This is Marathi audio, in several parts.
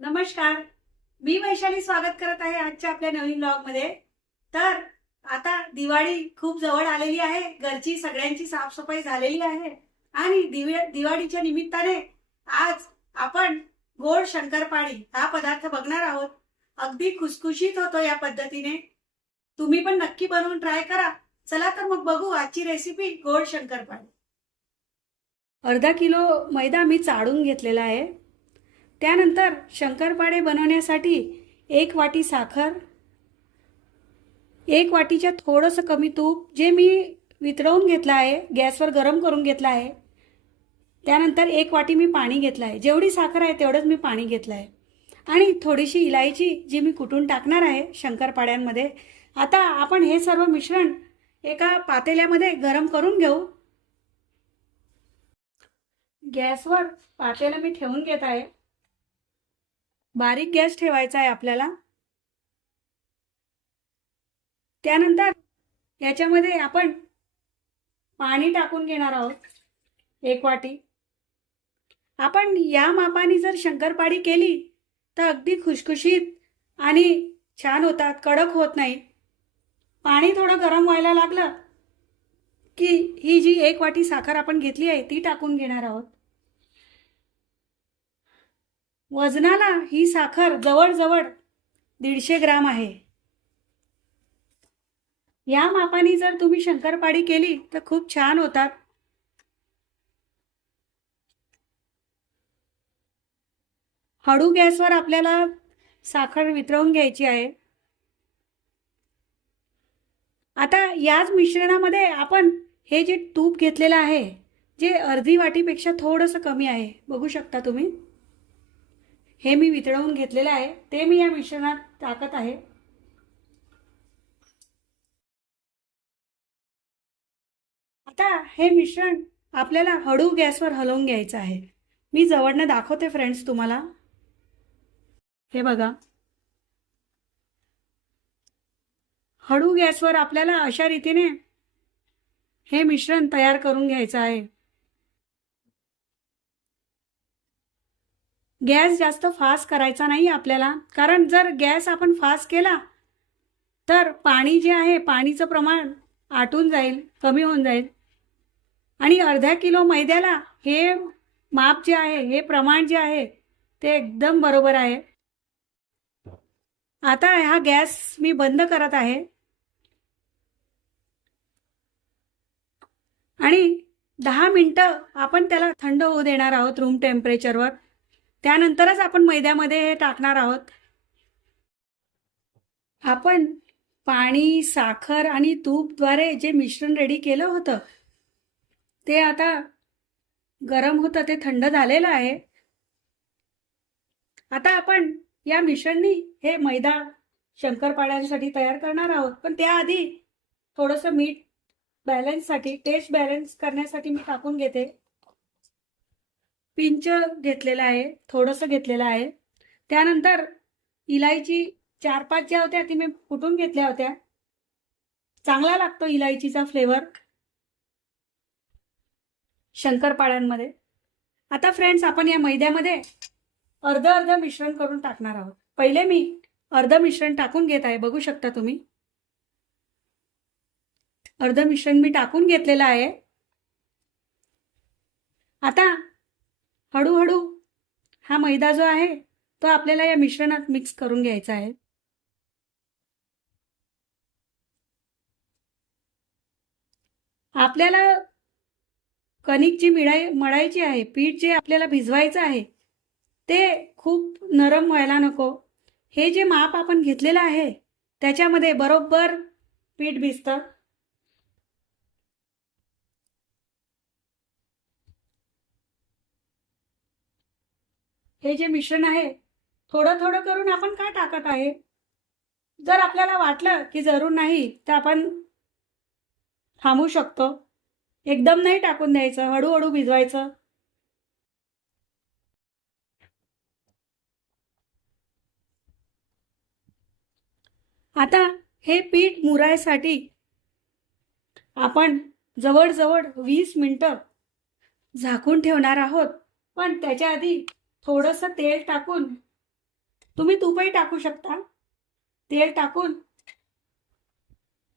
नमस्कार. मी वैशाली स्वागत करत आहे आजच्या आपल्या नवीन ब्लॉगमध्ये. तर आता दिवाळी खूप जवळ आलेली आहे. घरची सगळ्यांची साफसफाई झालेली आहे. आणि दिवाळीच्या निमित्ताने आज आपण गोड शंकरपाळी हा पदार्थ बघणार आहोत. अगदी खुसखुशीत होतो या पद्धतीने. तुम्ही पण नक्की बनवून ट्राय करा. चला तर मग बघू आजची रेसिपी गोड शंकरपाळी. अर्धा किलो मैदा मी चाळून घेतलेला आहे. त्यानंतर शंकरपाळे बनवण्यासाठी एक वाटी साखर एक वाटीच्या थोडंसं कमी तूप जे मी वितळवून घेतलं आहे गॅसवर गरम करून घेतलं आहे. त्यानंतर एक वाटी मी पाणी घेतलं आहे. जेवढी साखर आहे तेवढंच मी पाणी घेतलं आहे. आणि थोडीशी इलायची जी मी कुटून टाकणार आहे शंकरपाड्यांमध्ये आता आपण हे सर्व मिश्रण एका पातेल्यामध्ये गरम करून घेऊ. गॅसवर पातेलं मी ठेवून घेत आहे. बारीक गॅस ठेवायचा आहे आपल्याला. त्यानंतर याच्यामध्ये आपण पाणी टाकून घेणार आहोत एक वाटी. आपण या मापाने जर शंकरपाळी केली तर अगदी खुशखुशीत आणि छान होतात कडक होत नाही. पाणी थोडं गरम व्हायला लागलं की ही जी एक वाटी साखर आपण घेतली आहे ती टाकून घेणार आहोत. वजनाला ही साखर जवळजवळ दीडशे ग्राम आहे. या मापाने जर तुम्ही शंकरपाळी केली तर खूप छान होतात. हळू गॅसवर आपल्याला साखर वितळवून घ्यायची आहे. आता याच मिश्रणामध्ये आपण हे जे तूप घेतलेलं आहे जे अर्धी वाटीपेक्षा थोडंसं कमी आहे बघू शकता तुम्ही. हे मी वितळवून घेतलेलं आहे. ते मी या मिश्रणात टाकत आहे. आता हे मिश्रण आपल्याला हळू गॅसवर हलवून घ्यायचं आहे. मी जवळनं दाखवते फ्रेंड्स तुम्हाला. हे बघा. हळू गॅसवर आपल्याला अशा रीतीने हे मिश्रण तयार करून घ्यायचं आहे. गॅस जास्त फास्ट करायचा नाही आपल्याला. कारण जर गॅस आपण फास्ट केला तर पाणी जे आहे पाणीचं प्रमाण आटून जाईल कमी होऊन जाईल. आणि अर्ध्या किलो मैद्याला हे माप जे आहे हे प्रमाण जे आहे ते एकदम बरोबर आहे. आता हा गॅस मी बंद करत आहे. आणि दहा मिनटं आपण त्याला थंड होऊ देणार आहोत रूम टेम्परेचरवर त्यानंतरच आपण मैद्यामध्ये हे टाकणार आहोत. आपण पाणी साखर आणि तूपद्वारे जे मिश्रण रेडी केलं होतं ते आता गरम होतं ते थंड झालेलं आहे. आता आपण या मिश्रणनी हे मैदा शंकरपाळ्यांसाठी तयार करणार आहोत. पण त्याआधी थोडंसं मीठ बॅलन्ससाठी टेस्ट बॅलन्स करण्यासाठी मी टाकून घेते. पिंच घेतलेलं आहे थोडंसं घेतलेलं आहे. त्यानंतर इलायची चार पाच ज्या होत्या ती मी कुटून घेतल्या होत्या. चांगला लागतो इलायचीचा फ्लेवर शंकरपाळ्यांमध्ये. आता फ्रेंड्स आपण या मैद्यामध्ये अर्ध अर्ध मिश्रण करून टाकणार आहोत. पहिले मी अर्ध मिश्रण टाकून घेत आहे. बघू शकता तुम्ही. अर्ध मिश्रण मी टाकून घेतलेलं आहे. आता हळूहळू हा मैदा जो आहे तो आपल्याला या मिश्रणात मिक्स करून घ्यायचा आहे. आपल्याला कणिक जी मिळाय मळायची आहे पीठ जे आपल्याला भिजवायचं आहे ते खूप नरम व्हायला नको. हे जे माप आपण घेतलेलं आहे त्याच्यामध्ये बरोबर पीठ भिजतं. हे जे मिश्रण आहे थोडं थोडं करून आपण का टाकत आहे? जर आपल्याला वाटलं की जरूर नाही तर आपण थांबू शकतो. एकदम नाही टाकून द्यायचं हळूहळू भिजवायचं. आता हे पीठ मुरायसाठी आपण जवळजवळ वीस मिनटं झाकून ठेवणार आहोत. पण त्याच्या आधी थोडंसं तेल टाकून तुम्ही तूपही टाकू शकता. तेल टाकून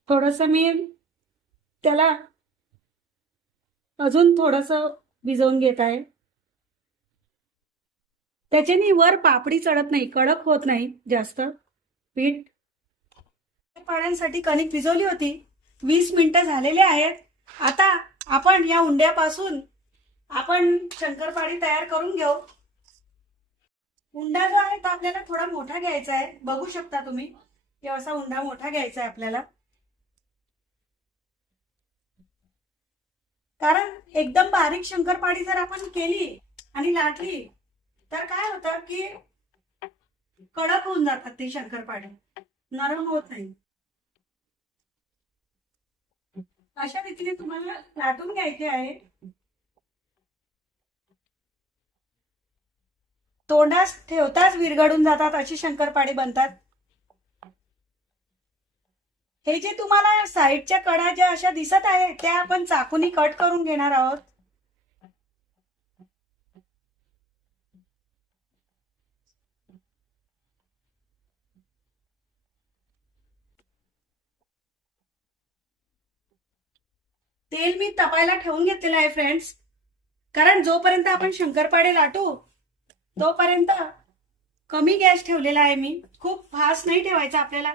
थोडस मी त्याला अजून थोडस भिजवून घेत आहे. त्याच्याने वर पापडी चढत नाही कडक होत नाही जास्त. पीठ पाण्यासाठी कणिक भिजवली होती. वीस मिनिटं झालेले आहेत. आता आपण या उंड्यापासून आपण शंकरपाळी तयार करून घेऊ. उंडा जो आहे तो आपल्याला थोडा मोठा घ्यायचा आहे. बघू शकता तुम्ही. की असा उंडा मोठा घ्यायचा आहे आपल्याला. कारण एकदम बारीक शंकरपाळी जर आपण केली आणि लाटली तर काय होतं की कडक होऊन जातात ते शंकरपाळी. नरम होत नाही. अशा रीतीने तुम्हाला लाटून घ्यायचे आहे. तोंडास ठेवताच विरघडून जातात अशी शंकरपाळे बनतात. हे जे तुम्हाला साईडच्या कडा ज्या अशा दिसत आहे त्या आपण चाकूनी कट करून घेणार आहोत. तेल मी तपायला ठेवून घेतलेलं आहे फ्रेंड्स कारण जोपर्यंत आपण शंकरपाडे लाटू तोपर्यंत कमी गॅस ठेवलेला आहे मी. खूप फास्ट नाही ठेवायचा आपल्याला.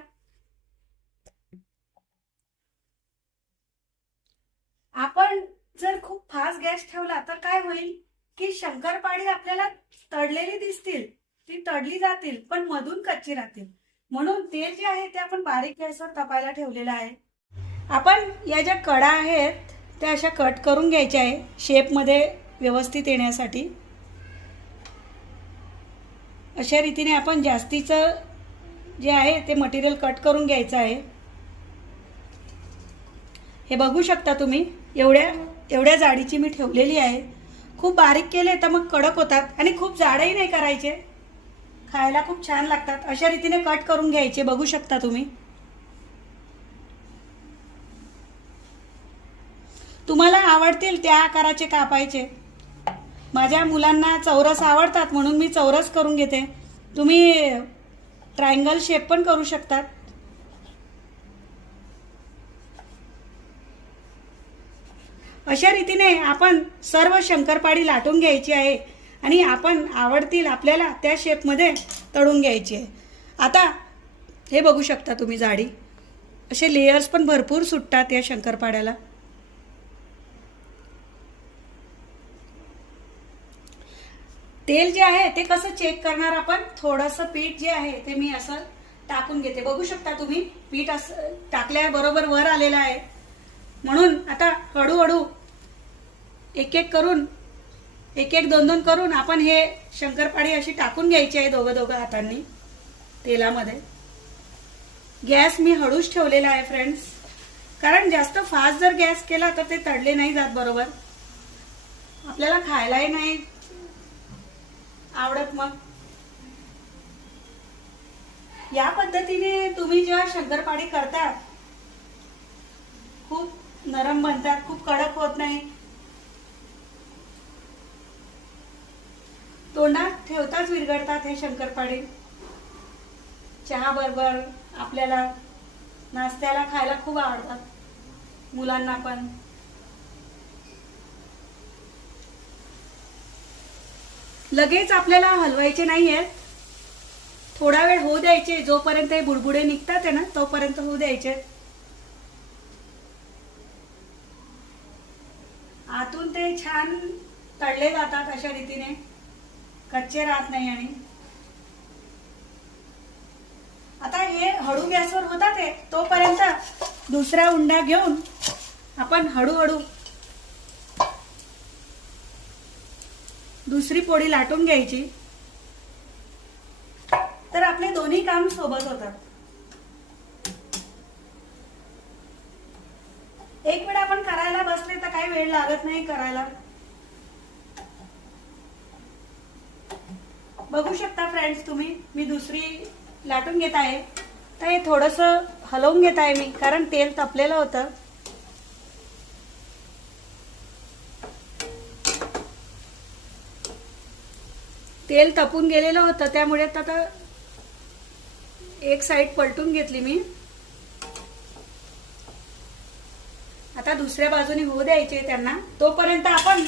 आपण जर खूप फास्ट गॅस ठेवला तर काय होईल? की शंकरपाळी आपल्याला तळलेली दिसतील. ती तळली जातील पण मधून कच्ची राहतील. म्हणून तेल जे आहे ते आपण बारीक गॅसवर तपायला ठेवलेलं आहे. आपण या ज्या कडा आहेत त्या अशा कट करून घ्यायच्या आहे शेपमध्ये व्यवस्थित येण्यासाठी. अशा रीतीने आपण जास्तीचं जे आहे ते मटेरियल कट करून घ्यायचं आहे. हे बघू शकता तुम्ही एवढ्या एवढ्या जाडीची मी ठेवलेली आहे. खूप बारीक केले तर मग कडक होतात आणि खूप जाडही नाही करायचे. खायला खूप छान लागतात. अशा रीतीने कट करून घ्यायचे बघू शकता तुम्ही. तुम्हाला आवडतील त्या आकाराचे कापायचे. माझ्या मुलांना चौरस आवडतात म्हणून मी चौरस करून घेते. तुम्ही ट्रायंगल शेप पण करू शकतात. अशा रीतीने आपण सर्व शंकरपाळी लाटून घ्यायची आहे आणि आपण आवडतील आपल्याला त्या शेपमध्ये तळून घ्यायची आहे. आता हे बघू शकता तुम्ही जाडी. असे लेयर्स पण भरपूर सुटतात या शंकरपाड्याला तेल जे आहे ते कसं चेक करणार आपण? थोडंसं पीठ जे आहे ते मी असं टाकून घेते. बघू शकता तुम्ही पीठ असं टाकल्याबरोबर वर आलेलं आहे. म्हणून आता हळूहळू एक एक करून एक एक दोन दोन करून आपण हे शंकरपाळी अशी टाकून घ्यायची आहे दोघं दोघं हातांनी तेलामध्ये. गॅस मी हळूच ठेवलेला आहे फ्रेंड्स कारण जास्त फास्ट जर गॅस केला तर ते तडले नाही जात बरोबर. आपल्याला खायलाही नाही आवडत मग? या पद्धतीने तुम्ही जेव्हा शंकरपाळी करतात खूप नरम बनतात खूप कडक होत नाही. तोंडात ठेवताच विरघडतात हे शंकरपाळी. चहा बरोबर आपल्याला नाश्त्याला खायला खूप आवडतात मुलांना पण. लगेच आपल्याला हलवायचे नाही आहेत थोडा वेळ होऊ द्यायचे जोपर्यंत हे बुडबुडे निघतात आहे ना तोपर्यंत होऊ द्यायचे. आतून ते छान तळले जातात अशा रीतीने. कच्चे राहत नाही आणि. आता हे हळू गॅसवर होतात हे तोपर्यंत दुसरा उंडा घेऊन आपण हळूहळू दुसरी पोळी लाटून घ्यायची. तर आपले दोन्ही काम सोबत होतात. एक वेळ आपण करायला बसले तर काही वेळ लागत नाही करायला. बघू शकता फ्रेंड्स तुम्ही मी दुसरी लाटून घेत आहे. तर हे थोडस हलवून घेत आहे मी कारण तेल तपलेलं होतं. तेल तपून गेलेलं होतं त्यामुळे आता एक साईड पलटून घेतली मी. आता दुसऱ्या बाजूने होऊ द्यायचे त्यांना. तोपर्यंत आपण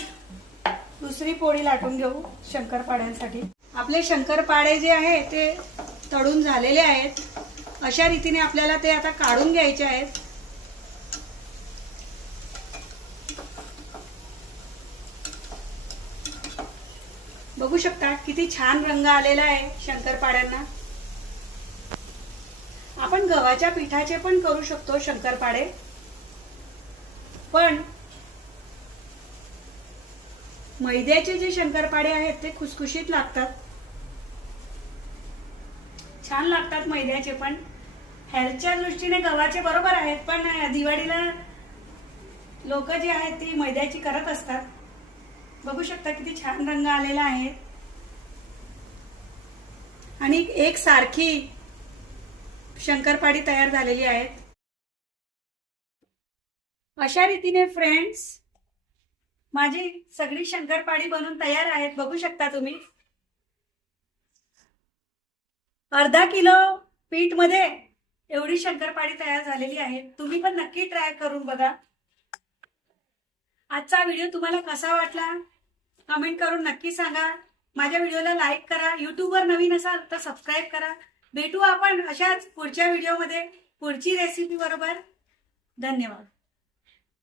दुसरी पोळी लाटून घेऊ शंकरपाड्यांसाठी. आपले शंकरपाडे जे आहे ते तळून झालेले आहेत. अशा रीतीने आपल्याला ते आता काढून घ्यायचे आहेत. बघू शकता किती छान रंग आलेला आहे शंकरपाड्यांना. आपण गव्हाच्या पिठाचे पण करू शकतो शंकरपाडे. पण मैद्याचे जे शंकरपाडे आहेत ते खुसखुशीत लागतात. छान लागतात मैद्याचे पण. हेल्थच्या दृष्टीने गव्हाचे बरोबर आहेत पण दिवाळीला लोक जी आहेत ती मैद्याची करत असतात. बघू शकता किती छान रंग आलेला आहे. आणि एक सारखी शंकरपाडी तयार झालेली आहेत अशा रीतीने फ्रेंड्स माझी सगळी शंकरपाडी बनून तयार आहेत. बघू शकता तुम्ही. अर्धा किलो पीठमध्ये एवढी शंकरपाडी तयार झालेली आहे. तुम्ही पण नक्की ट्राय करून बघा. आजचा व्हिडिओ तुम्हाला कसा वाटला? कमेंट करून नक्की सांगा. माझ्या व्हिडिओला लाईक करा. युट्यूबवर नवीन असाल तर सबस्क्राईब करा. भेटू आपण अशाच पुढच्या व्हिडिओमध्ये पुढची रेसिपी बरोबर. धन्यवाद.